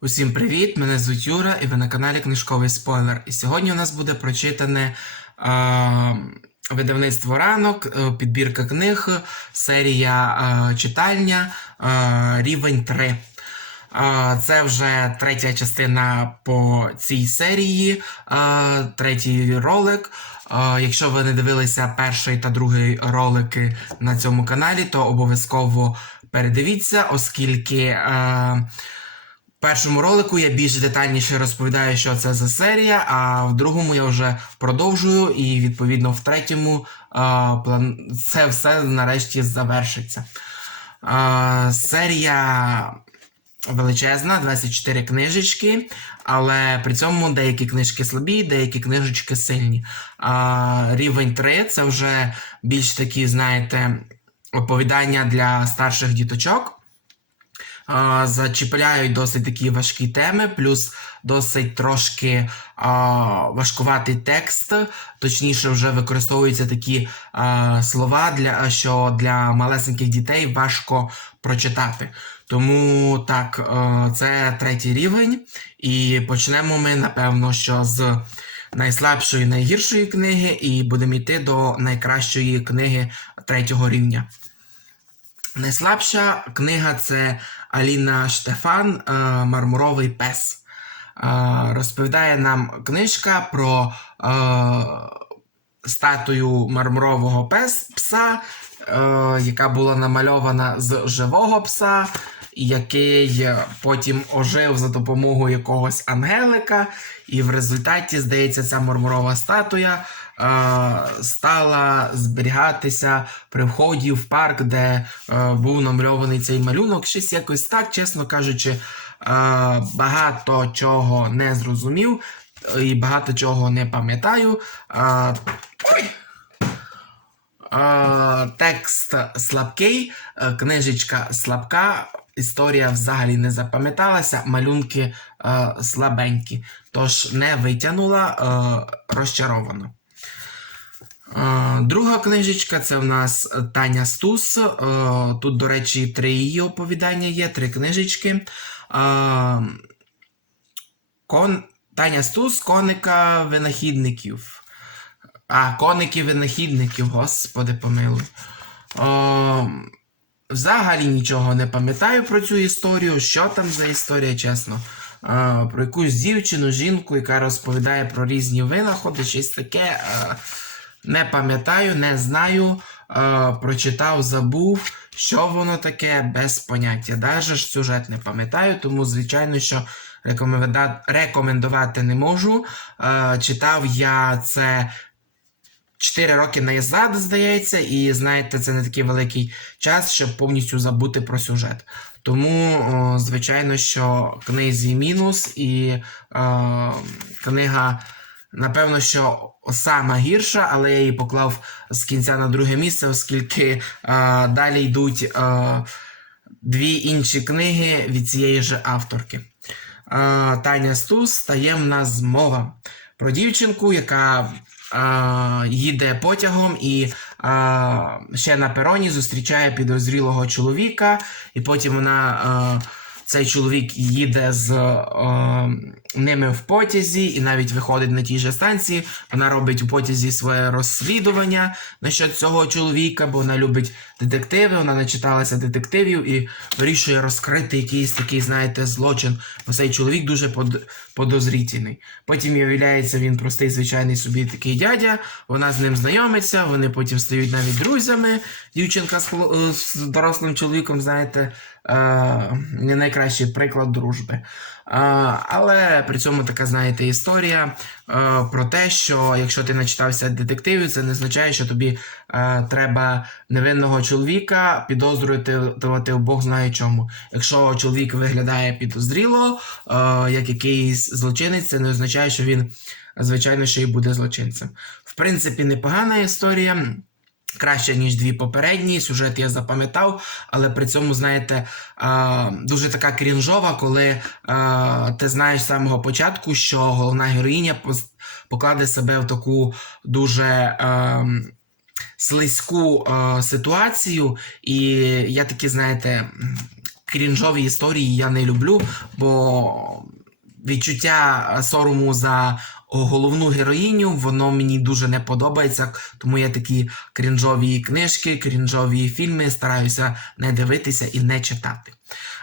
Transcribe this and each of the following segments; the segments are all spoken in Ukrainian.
Усім привіт! Мене звуть Юра, і ви на каналі Книжковий Спойлер. І сьогодні у нас буде прочитане е, видавництво ранок, е, підбірка книг, серія е, читальня, е, рівень 3. Е, Це вже третя частина по цій серії, е, третій ролик. Е, Якщо ви не дивилися перший та другий ролики на цьому каналі, то обов'язково передивіться, оскільки. В першому ролику я більш детальніше розповідаю, що це за серія, а в другому я вже продовжую, і відповідно в третьому це все нарешті завершиться. Серія величезна, 24 книжечки, але при цьому деякі книжки слабі, деякі книжечки сильні. Рівень 3 це вже більш такі, знаєте, оповідання для старших діточок а, зачіпляють досить такі важкі теми, плюс досить трошки а, важкуватий текст. Точніше, вже використовуються такі а, слова, для, що для малесеньких дітей важко прочитати. Тому так, а, це третій рівень. І почнемо ми, напевно, що з найслабшої, найгіршої книги, і будемо йти до найкращої книги третього рівня. Найслабша книга це Аліна Штефан е, Мармуровий пес. Е, Розповідає нам книжка про е, статую мармурового пес, пса, яка була намальована з живого пса, який потім ожив за допомогою якогось ангелика. І в результаті, здається, ця мармурова статуя стала зберігатися при вході в парк, де е, був намальований цей малюнок. Щось якось так, чесно кажучи, е, багато чого не зрозумів і багато чого не пам'ятаю. Е! Е, текст слабкий, е, книжечка слабка, історія взагалі не запам'яталася, малюнки е, слабенькі. Тож не витягнула, е, розчаровано. Друга книжечка це в нас Таня Стус. Е, Тут, до речі, три її оповідання є, три книжечки. Кон... Таня Стус, коника винахідників. А, коники винахідників, господи помилуй. Е, Взагалі нічого не пам'ятаю про цю історію. Що там за історія, чесно. Е, про якусь дівчину, жінку, яка розповідає про різні винаходи, щось таке. Не пам'ятаю, не знаю. Е, прочитав, забув, що воно таке, без поняття. Даже ж сюжет не пам'ятаю, тому, звичайно, що рекомендувати не можу. Е, читав я це 4 роки назад, здається, і знаєте, це не такий великий час, щоб повністю забути про сюжет. Тому, о, звичайно, що книзі мінус, і е, книга, напевно, що сама гірша, але я її поклав з кінця на друге місце, оскільки е, далі йдуть е, дві інші книги від цієї ж авторки. Е, Таня Стус таємна змова про дівчинку, яка е, їде потягом і е, ще на пероні зустрічає підозрілого чоловіка, і потім вона. Е, цей чоловік їде з е, ними в потязі і навіть виходить на тій же станції. Вона робить у потязі своє розслідування насчет цього чоловіка, бо вона любить детективи, вона начиталася детективів і вирішує розкрити якийсь такий, знаєте, злочин. Бо цей чоловік дуже под, подозрітельний. Потім виявляється, він простий, звичайний собі такий дядя. Вона з ним знайомиться, вони потім стають навіть друзями. Дівчинка з, з дорослим чоловіком, знаєте, е, не найкращий приклад дружби. Але при цьому така, знаєте, історія про те, що якщо ти начитався детективів, це не означає, що тобі треба невинного чоловіка підозрювати в Бог знає чому. Якщо чоловік виглядає підозріло, як якийсь злочинець, це не означає, що він, звичайно, ще й буде злочинцем. В принципі, непогана історія. Краще, ніж дві попередні. Сюжет я запам'ятав, але при цьому, знаєте, дуже така крінжова, коли ти знаєш з самого початку, що головна героїня покладе себе в таку дуже. ем, слизьку е, ситуацію, і я таки, знаєте, крінжові історії я не люблю, бо відчуття сорому за головну героїню, воно мені дуже не подобається. Тому я такі крінжові книжки, крінжові фільми стараюся не дивитися і не читати.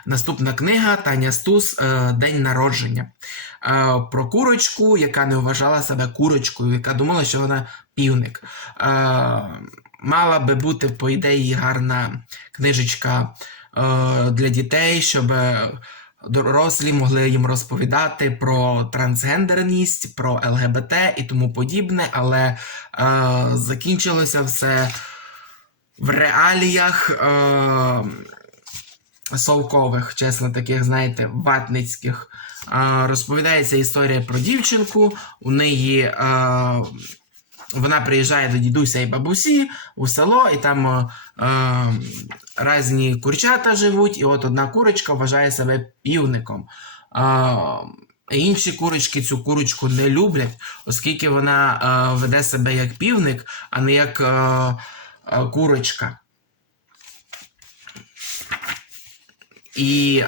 Наступна книга Таня Стус е, День народження. Е, Про курочку, яка не вважала себе курочкою, яка думала, що вона півник. Е, Мала би бути, по ідеї, гарна книжечка для дітей, щоб дорослі могли їм розповідати про трансгендерність, про ЛГБТ і тому подібне, але е, закінчилося все в реаліях. Е, совкових, чесно, таких, знаєте, ватницьких. А, розповідається історія про дівчинку. У неї а, вона приїжджає до дідуся і бабусі у село, і там е, а, різні курчата живуть, і от одна курочка вважає себе півником. Е, Інші курочки цю курочку не люблять, оскільки вона е, веде себе як півник, а не як е, е, курочка. І,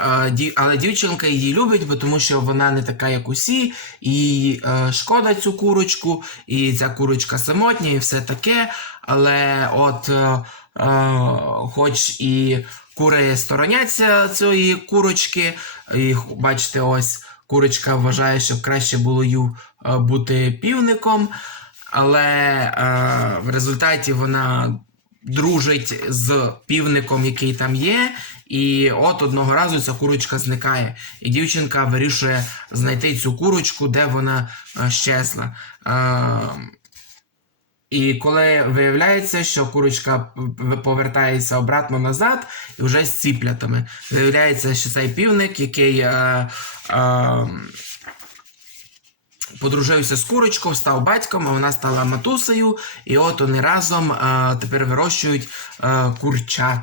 але дівчинка її любить, бо тому що вона не така, як усі, і е, шкода цю курочку, і ця курочка самотня, і все таке. Але от, е, е, хоч і кури стороняться цієї курочки, і бачите, ось курочка вважає, що краще було їй бути півником, але е, в результаті вона дружить з півником, який там є. І от одного разу ця курочка зникає. І дівчинка вирішує знайти цю курочку, де вона е, щезла. Е, і коли виявляється, що курочка повертається обратно назад і вже з ціплятами. Виявляється, що цей півник, який е, е, подружився з курочкою, став батьком, а вона стала матусею, і от вони разом е, тепер вирощують е, курчат.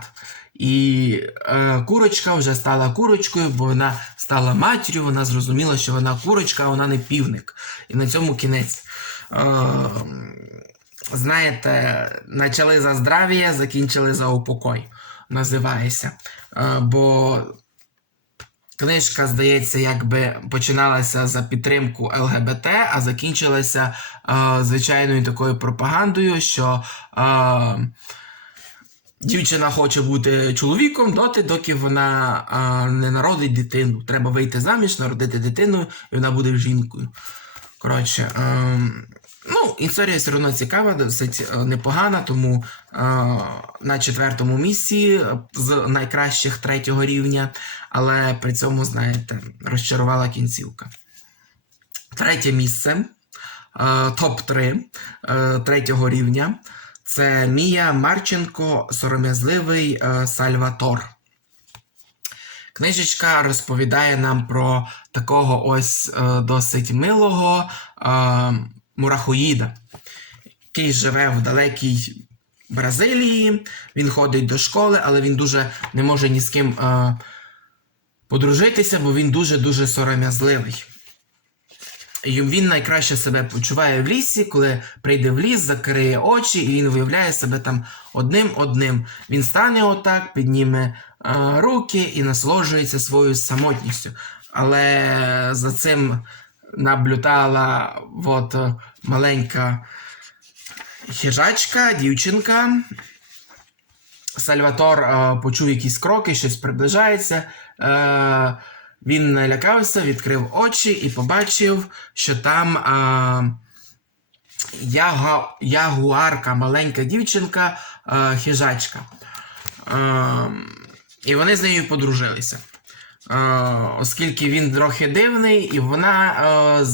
І е, курочка вже стала курочкою, бо вона стала матір'ю, вона зрозуміла, що вона курочка, а вона не півник. І на цьому кінець. Е, знаєте, почали за здрав'я, закінчили за упокой. Називається. Е, бо Книжка, здається, якби починалася за підтримку ЛГБТ, а закінчилася е, звичайною такою пропагандою, що е, дівчина хоче бути чоловіком доти, доки вона е, не народить дитину. Треба вийти заміж, народити дитину, і вона буде жінкою. Коротше, е, ну, історія все одно цікава, досить е, непогана, тому е, на четвертому місці е, з найкращих третього рівня, але при цьому, знаєте, розчарувала кінцівка. Третє місце, е, топ-3 е, третього рівня. Це Мія Марченко, сором'язливий е, Сальватор. Книжечка розповідає нам про такого ось е, досить милого е, мурахоїда, який живе в далекій Бразилії. Він ходить до школи, але він дуже не може ні з ким е, подружитися, бо він дуже-дуже сором'язливий. І Він найкраще себе почуває в лісі, коли прийде в ліс, закриє очі, і він виявляє себе там одним-одним. Він стане отак, підніме е, руки і насолоджується своєю самотністю. Але за цим наблюдала от, е, маленька хижачка, дівчинка. Сальватор е, почув якісь кроки, щось приближається. Е, він налякався, відкрив очі і побачив, що там е, яга, ягуарка, маленька дівчинка, е, хижачка. Е, і вони з нею подружилися. Е, оскільки він трохи дивний, і вона е,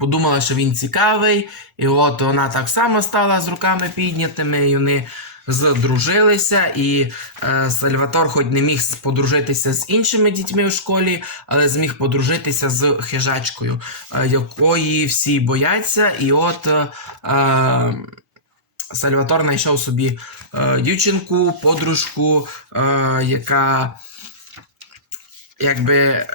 подумала, що він цікавий, і от вона так само стала з руками піднятими, і вони здружилися. І е, Сальватор, хоч не міг подружитися з іншими дітьми в школі, але зміг подружитися з хижачкою, е, якої всі бояться. І от е, е, Сальватор знайшов собі е, дівчинку, подружку, е, яка якби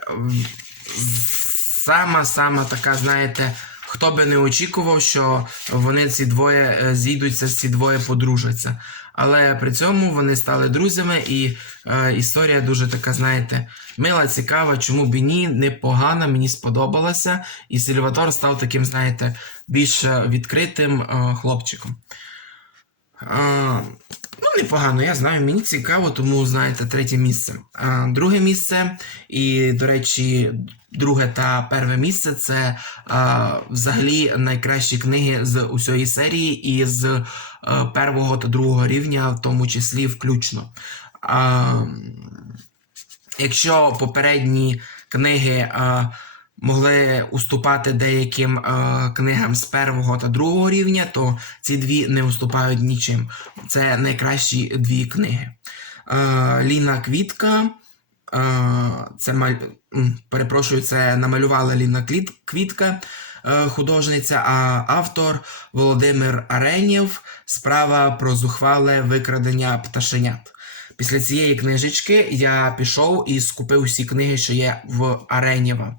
сама-сама така, знаєте, хто би не очікував, що вони ці двоє е, зійдуться, ці двоє подружаться. але при цьому вони стали друзями, і е, історія дуже така, знаєте, мила, цікава, чому б і ні, непогана, мені сподобалася. І Сільватор став таким, знаєте, більш е, відкритим е, хлопчиком. А, ну, непогано, я знаю, мені цікаво, тому знаєте, третє місце. А, друге місце, і, до речі, друге та перше місце це а, взагалі найкращі книги з усієї серії і з а, першого та другого рівня, в тому числі включно. А, якщо попередні книги. А, Могли уступати деяким е, книгам з першого та другого рівня, то ці дві не уступають нічим. Це найкращі дві книги. Е, Ліна Квітка. Е, це маль... перепрошую, це намалювала Ліна. Квітка, е, художниця, а автор Володимир Аренєв. Справа про зухвале викрадення пташенят. Після цієї книжечки я пішов і скупив всі книги, що є в Аренєва.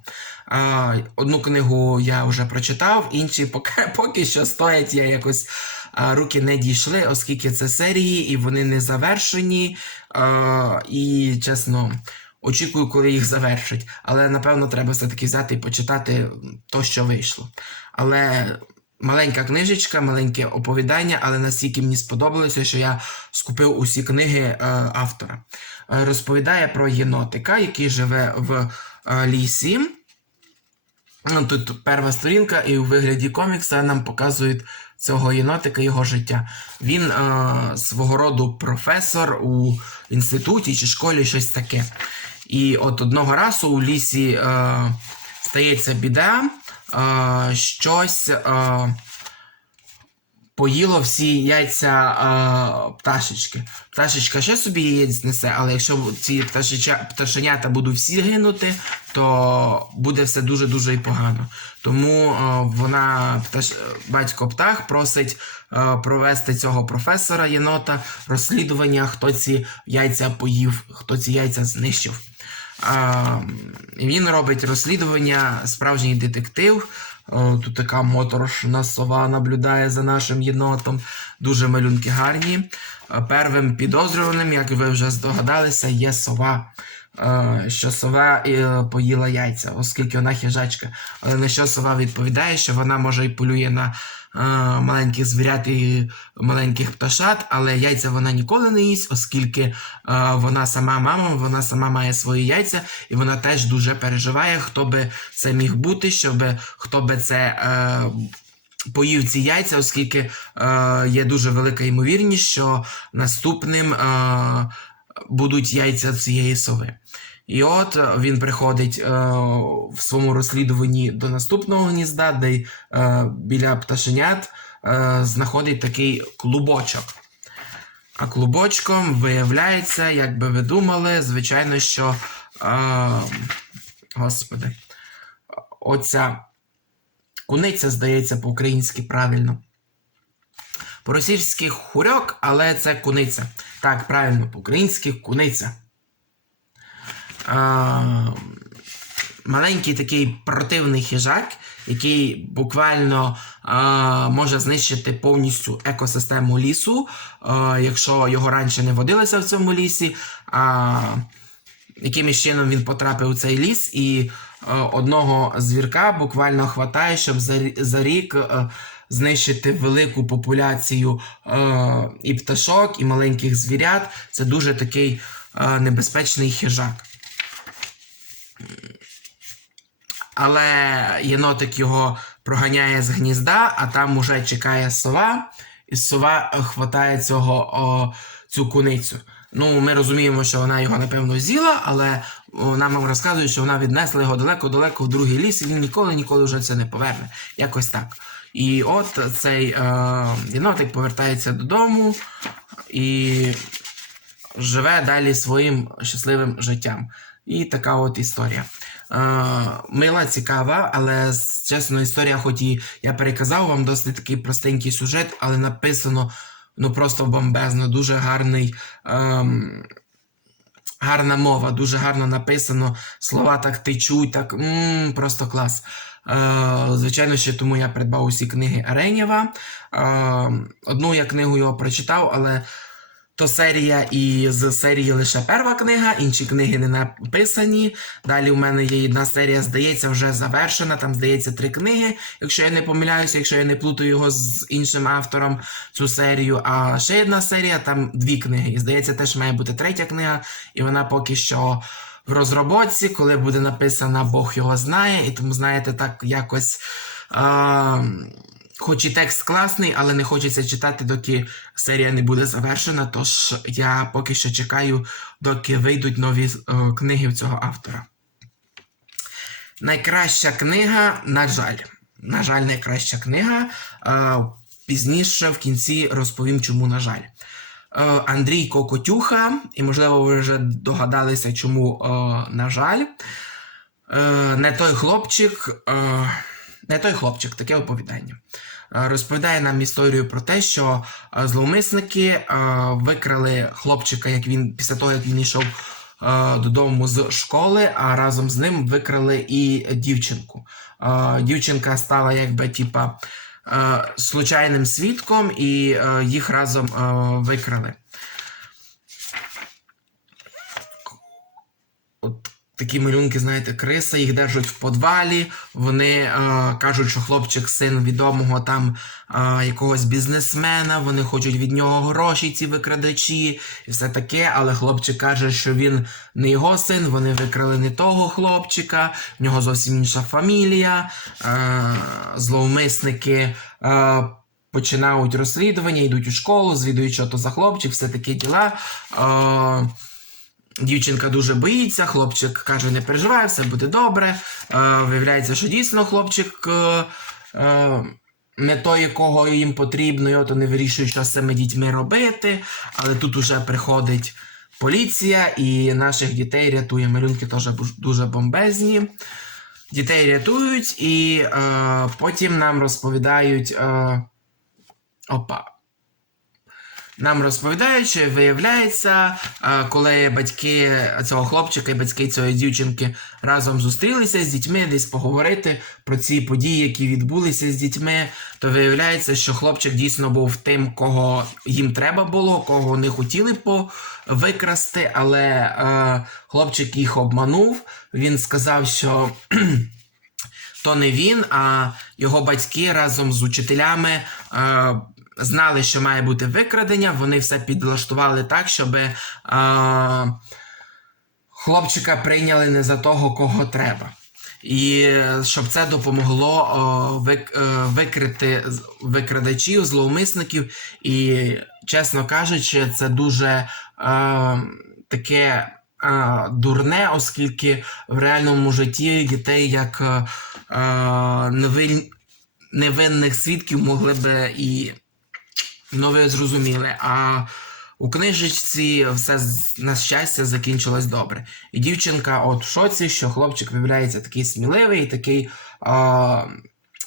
Одну книгу я вже прочитав, інші поки, поки що стоять, я якось руки не дійшли, оскільки це серії і вони не завершені. А, і чесно, очікую, коли їх завершать. Але напевно треба все-таки взяти і почитати то, що вийшло. Але маленька книжечка, маленьке оповідання, але настільки мені сподобалося, що я скупив усі книги е, автора. Е, розповідає про єнотика, який живе в е, лісі. Ну, Тут перша сторінка, і у вигляді комікса нам показують цього єнотика, його життя. Він е, свого роду професор у інституті чи школі щось таке. І от одного разу у лісі е, стається біда, е, щось е, поїло всі яйця е, пташечки. Пташечка ще собі яєць несе, але якщо ці пташеча, пташенята будуть всі гинути, то буде все дуже-дуже і погано. Тому е, вона, пташ, батько птах, просить е, провести цього професора єнота розслідування, хто ці яйця поїв, хто ці яйця знищив. Він робить розслідування, справжній детектив. Тут така моторошна сова наблюдає за нашим єнотом. Дуже малюнки гарні. Первим підозрюваним, як ви вже здогадалися, є сова. Що сова е, поїла яйця, оскільки вона хижачка. Але на що сова відповідає, що вона може і полює на маленьких звірят і маленьких пташат, але яйця вона ніколи не їсть, оскільки е, вона сама мама, вона сама має свої яйця, і вона теж дуже переживає, хто би це міг бути, щоб хто би це. Е, Поїв ці яйця, оскільки е, є дуже велика ймовірність, що наступним е, будуть яйця цієї сови. І от е, він приходить е, в своєму розслідуванні до наступного гнізда, де е, біля пташенят е, знаходить такий клубочок. А клубочком виявляється, як би ви думали, звичайно, що. Е, господи, оця куниця, здається, по-українськи правильно. По-російськи хурьок, але це куниця. Так, правильно, по-українськи куниця. А, маленький такий противний хижак, який буквально а, може знищити повністю екосистему лісу, а, якщо його раніше не водилося в цьому лісі. А, якимось чином він потрапив у цей ліс, і е, одного звірка буквально хватає, щоб за, за рік е, знищити велику популяцію е, і пташок, і маленьких звірят. Це дуже такий е, небезпечний хижак. Але єнотик його проганяє з гнізда, а там уже чекає сова, і сова хватає цього, о, цю куницю. Ну, ми розуміємо, що вона його напевно з'їла, але о, нам розказують, що вона віднесла його далеко-далеко в другий ліс, і він ніколи ніколи вже це не поверне. Якось так. І от цей е, єнотик повертається додому і живе далі своїм щасливим життям. І така от історія. Мила, цікава, але чесно, історія, хоч і я переказав вам досить такий простенький сюжет, але написано ну просто бомбезно, дуже гарний. Ем, гарна мова, дуже гарно написано. Слова так течуть, так м, просто клас. Е, звичайно, ще тому я придбав усі книги Аренєва. Е, одну я книгу його прочитав, але то серія і з серії лише перша книга, інші книги не написані. Далі у мене є одна серія, здається, вже завершена. Там, здається, три книги, якщо я не помиляюся, якщо я не плутаю його з іншим автором, цю серію. А ще одна серія, там дві книги. І здається, теж має бути третя книга, і вона поки що в розробці, коли буде написана, Бог його знає, і тому, знаєте, так якось. А, Хоч і текст класний, але не хочеться читати, доки серія не буде завершена. Тож я поки що чекаю, доки вийдуть нові е, книги в цього автора. Найкраща книга, на жаль. На жаль, найкраща книга. Е, пізніше в кінці розповім, чому, на жаль. Е, Андрій Кокотюха, і, можливо, ви вже догадалися, чому, е, на жаль. Е, не той хлопчик. Е, не той хлопчик, таке оповідання. Е, Розповідає нам історію про те, що е, зловмисники е, викрали хлопчика, як він після того, як він йшов додому з школи, а разом з ним викрали і дівчинку. Дівчинка стала якби типа случайним свідком, і їх разом викрали. От такі малюнки, знаєте, криса, їх держать в подвалі. Вони е, кажуть, що хлопчик син відомого там е, якогось бізнесмена, вони хочуть від нього гроші, ці викрадачі, і все таке. Але хлопчик каже, що він не його син, вони викрали не того хлопчика, в нього зовсім інша фамілія. Е, зловмисники. Е, Починають розслідування, йдуть у школу, звідують, що то за хлопчик, все такі діла. Е, Дівчинка дуже боїться, хлопчик каже, не переживай, все буде добре. Е, виявляється, що дійсно хлопчик е, е, не той, якого їм потрібно, і от вони вирішують, що з цими дітьми робити. Але тут уже приходить поліція і наших дітей рятує. Малюнки теж дуже бомбезні. Дітей рятують, і е, потім нам розповідають. Е, опа. Нам розповідають, що виявляється, е, коли батьки цього хлопчика і батьки цієї дівчинки разом зустрілися з дітьми, десь поговорити про ці події, які відбулися з дітьми, то виявляється, що хлопчик дійсно був тим, кого їм треба було, кого вони хотіли викрасти, але е, хлопчик їх обманув. Він сказав, що. То не він, а його батьки разом з учителями е, знали, що має бути викрадення. Вони все підлаштували так, щоб е, хлопчика прийняли не за того, кого треба. І е, щоб це допомогло о, вик, е, викрити викрадачів, зловмисників. І, чесно кажучи, це дуже е, таке е, дурне, оскільки в реальному житті дітей як е, е, невин- невинних свідків могли би і ну ви зрозуміли. А у книжечці все на щастя закінчилось добре. І дівчинка от в шоці, що хлопчик виявляється такий сміливий, такий а,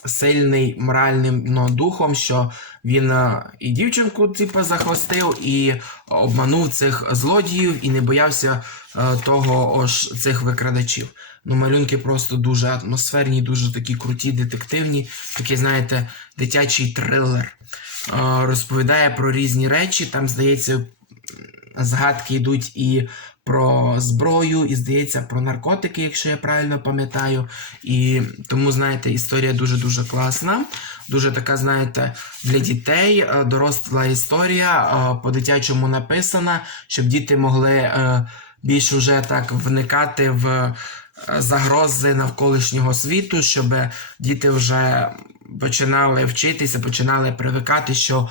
сильний моральним ну, духом, що він а, і дівчинку типу, захвостив, і обманув цих злодіїв, і не боявся а, того ож цих викрадачів. Ну, малюнки просто дуже атмосферні, дуже такі круті, детективні, такий, знаєте, дитячий трилер. Е, розповідає про різні речі. Там, здається, згадки йдуть і про зброю, і здається, про наркотики, якщо я правильно пам'ятаю. І тому, знаєте, історія дуже-дуже класна. Дуже така, знаєте, для дітей е, доросла історія, е, по-дитячому написана, щоб діти могли е, більш уже так вникати в загрози навколишнього світу, щоб діти вже починали вчитися, починали привикати, що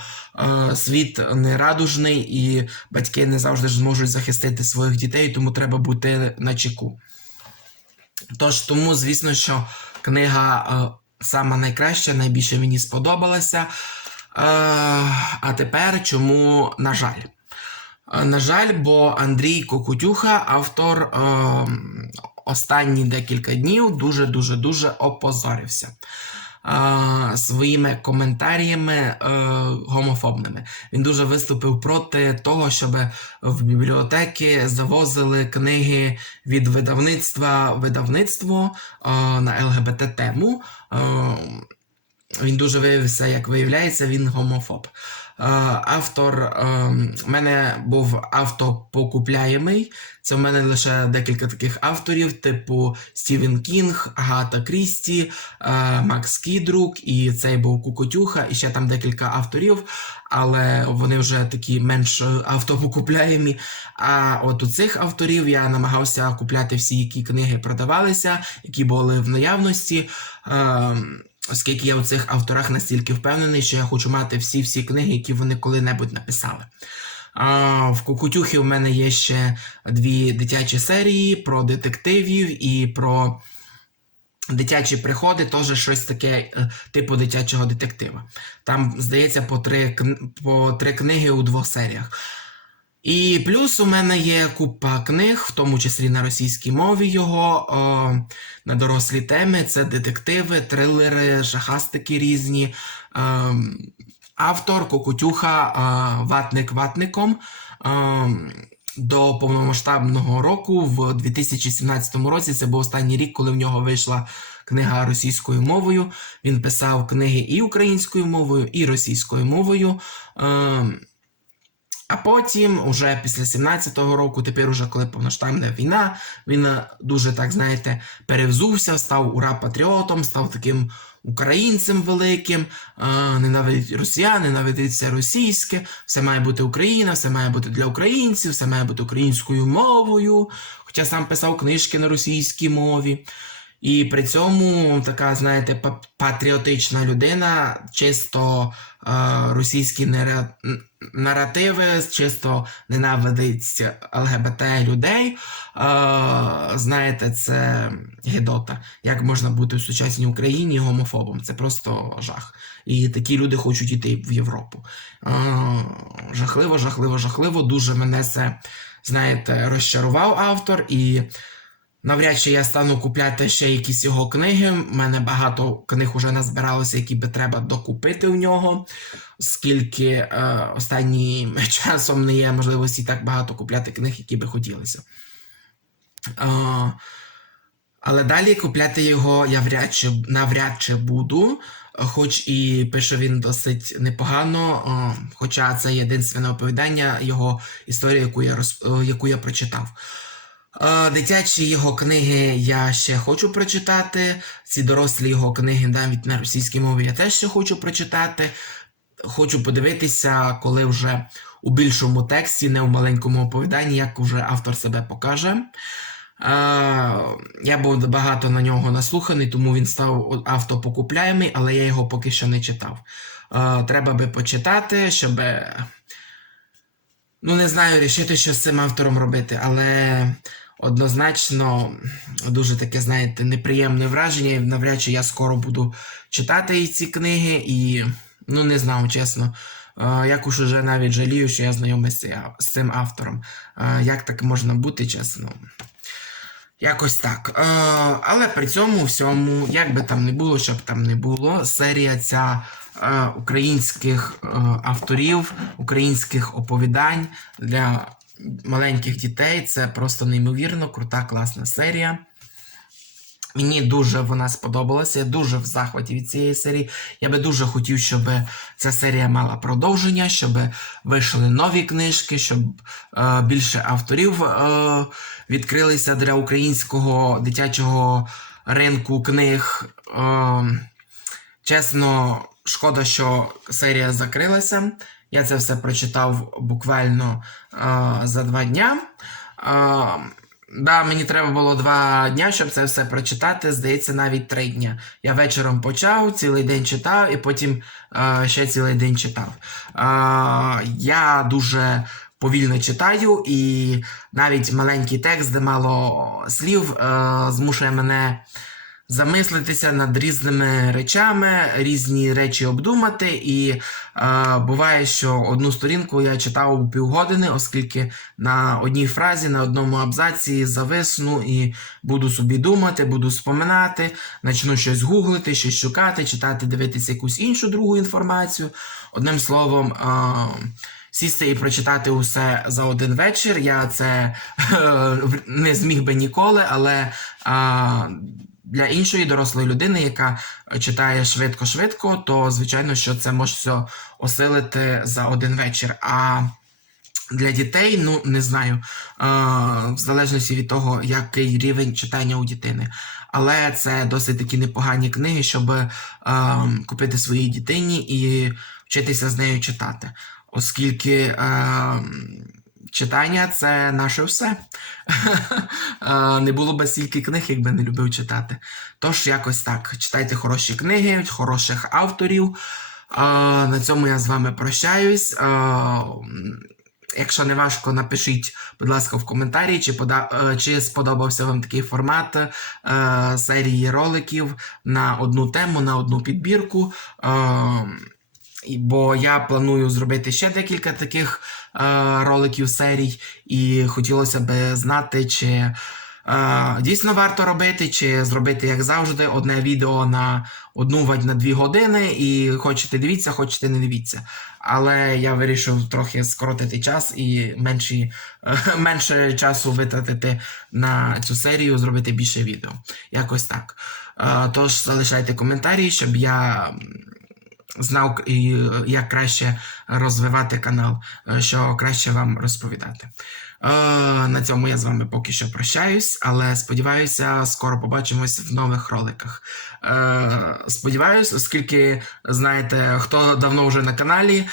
е, світ не радужний і батьки не завжди зможуть захистити своїх дітей, тому треба бути на чеку. Тож тому, звісно, що книга е, сама найкраща, найбільше мені сподобалася. Е, а тепер чому, на жаль? Е, На жаль, бо Андрій Кокутюха, автор е, останні декілька днів, дуже дуже дуже опозорився е, своїми коментаріями е, гомофобними. Він дуже виступив проти того, щоб в бібліотеки завозили книги від видавництва видавництво е, на ЛГБТ тему. Е, він дуже виявився, як виявляється, він гомофоб. Е, Автор е, в мене був автопокупляємий. Це в мене лише декілька таких авторів, типу Стівен Кінг, Агата Крісті, е, Макс Кідрук, і цей був Кукотюха, і ще там декілька авторів, але вони вже такі менш автопокупляємі. А от у цих авторів я намагався купляти всі, які книги продавалися, які були в наявності. Оскільки я у цих авторах настільки впевнений, що я хочу мати всі-всі книги, які вони коли-небудь написали. А, в Кукутюхі у мене є ще дві дитячі серії про детективів і про дитячі приходи, теж щось таке е, типу дитячого детектива. Там, здається, по три, по три книги у двох серіях. І плюс у мене є купа книг, в тому числі на російській мові його, о, на дорослі теми. Це детективи, трилери, шахастики різні. Ем, автор Кокутюха е, Ватник Ватником. Ем, до повномасштабного року, в 2017 році, це був останній рік, коли в нього вийшла книга російською мовою. Він писав книги і українською мовою, і російською мовою. Ем, а потім, уже після 17-го року, тепер уже коли повноштабна війна, він е, дуже так, знаєте, перевзувся, став ура-патріотом, став таким українцем великим, е, ненавидить росіян, ненавидить все російське, все має бути Україна, все має бути для українців, все має бути українською мовою. Хоча сам писав книжки на російській мові. І при цьому така, знаєте, па- патріотична людина, чисто е, російські нара- н- наративи, чисто ненавидить ЛГБТ людей. Е, знаєте, це гідота. Як можна бути в сучасній Україні гомофобом? Це просто жах. І такі люди хочуть йти в Європу. Е, жахливо, жахливо, жахливо. Дуже мене це, знаєте, розчарував автор і. Навряд чи я стану купляти ще якісь його книги. У мене багато книг уже назбиралося, які би треба докупити у нього, оскільки е, останнім часом не є можливості так багато купляти книг, які би хотілося. Е, але далі купляти його я вряд чи, навряд чи буду, хоч і пише він досить непогано, е, хоча це єдине оповідання його історії, яку я, роз, е, яку я прочитав. Е, Дитячі його книги я ще хочу прочитати. Ці дорослі його книги навіть на російській мові я теж ще хочу прочитати. Хочу подивитися, коли вже у більшому тексті, не у маленькому оповіданні, як вже автор себе покаже. Е, Я був багато на нього наслуханий, тому він став автопокупляємий, але я його поки що не читав. Е, Треба би почитати, щоб. Ну, не знаю, рішити, що з цим автором робити, але однозначно дуже таке, знаєте, неприємне враження. Навряд чи я скоро буду читати ці книги, і ну не знаю, чесно. Е, Як уж уже навіть жалію, що я знайомий з цим- автором. Е, Як так можна бути, чесно? Якось так. Е, але при цьому всьому, як би там не було, щоб там не було, серія ця українських авторів, українських оповідань для маленьких дітей це просто неймовірно крута, класна серія. Мені дуже вона сподобалася. Я дуже в захваті від цієї серії. Я би дуже хотів, щоб ця серія мала продовження, щоб вийшли нові книжки, щоб е, більше авторів е, відкрилися для українського дитячого ринку книг. Е, чесно, шкода, що серія закрилася. Я це все прочитав буквально е, за два дня. Да, мені треба було два дня, щоб це все прочитати. Здається, навіть три дня. Я вечором почав, цілий день читав, і потім е, ще цілий день читав. Е, я дуже повільно читаю, і навіть маленький текст, де мало слів, е, змушує мене замислитися над різними речами, різні речі обдумати. І е, буває, що одну сторінку я читав у півгодини, оскільки на одній фразі, на одному абзаці зависну і буду собі думати, буду споминати, почну щось гуглити, щось шукати, читати, дивитися якусь іншу другу інформацію. Одним словом. Е, Сісти і прочитати усе за один вечір. Я це не зміг би ніколи, але е, для іншої дорослої людини, яка читає швидко-швидко, то звичайно, що це може все осилити за один вечір. А для дітей, ну не знаю, е, в залежності від того, який рівень читання у дитини. Але це досить такі непогані книги, щоб е, купити своїй дитині і вчитися з нею читати. Оскільки е, читання це наше все. Е, не було б стільки книг, якби не любив читати. Тож, якось так. Читайте хороші книги, хороших авторів. Е, на цьому я з вами прощаюсь. Е, Якщо не важко, напишіть, будь ласка, в коментарі, чи, сподобався вам такий формат серії роликів на одну тему, на одну підбірку. Бо я планую зробити ще декілька таких е, роликів серій, і хотілося б знати, чи е, дійсно варто робити, чи зробити, як завжди, одне відео на одну вадь на дві години, і хочете дивіться, хочете не дивіться. Але я вирішив трохи скоротити час і менші, менше часу витратити на цю серію, зробити більше відео. Якось так. Е, Тож залишайте коментарі, щоб я знав, е, як краще розвивати канал, е, що краще вам розповідати. На цьому я з вами поки що прощаюсь, але сподіваюся, скоро побачимось в нових роликах. Е, Сподіваюсь, оскільки знаєте, хто давно вже на каналі, е,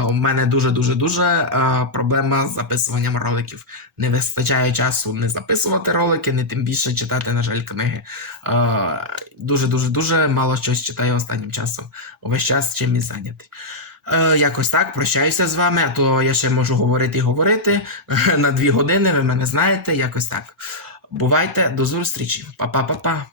у мене дуже-дуже дуже е, проблема з записуванням роликів. Не вистачає часу не записувати ролики, не тим більше читати, на жаль, книги. Е, Дуже-дуже дуже мало щось читаю останнім часом. Увесь час чимось зайнятий. Е, якось так, прощаюся з вами, а то я ще можу говорити і говорити на дві години, ви мене знаєте, якось так. Бувайте, до зустрічі. Па-па-па-па.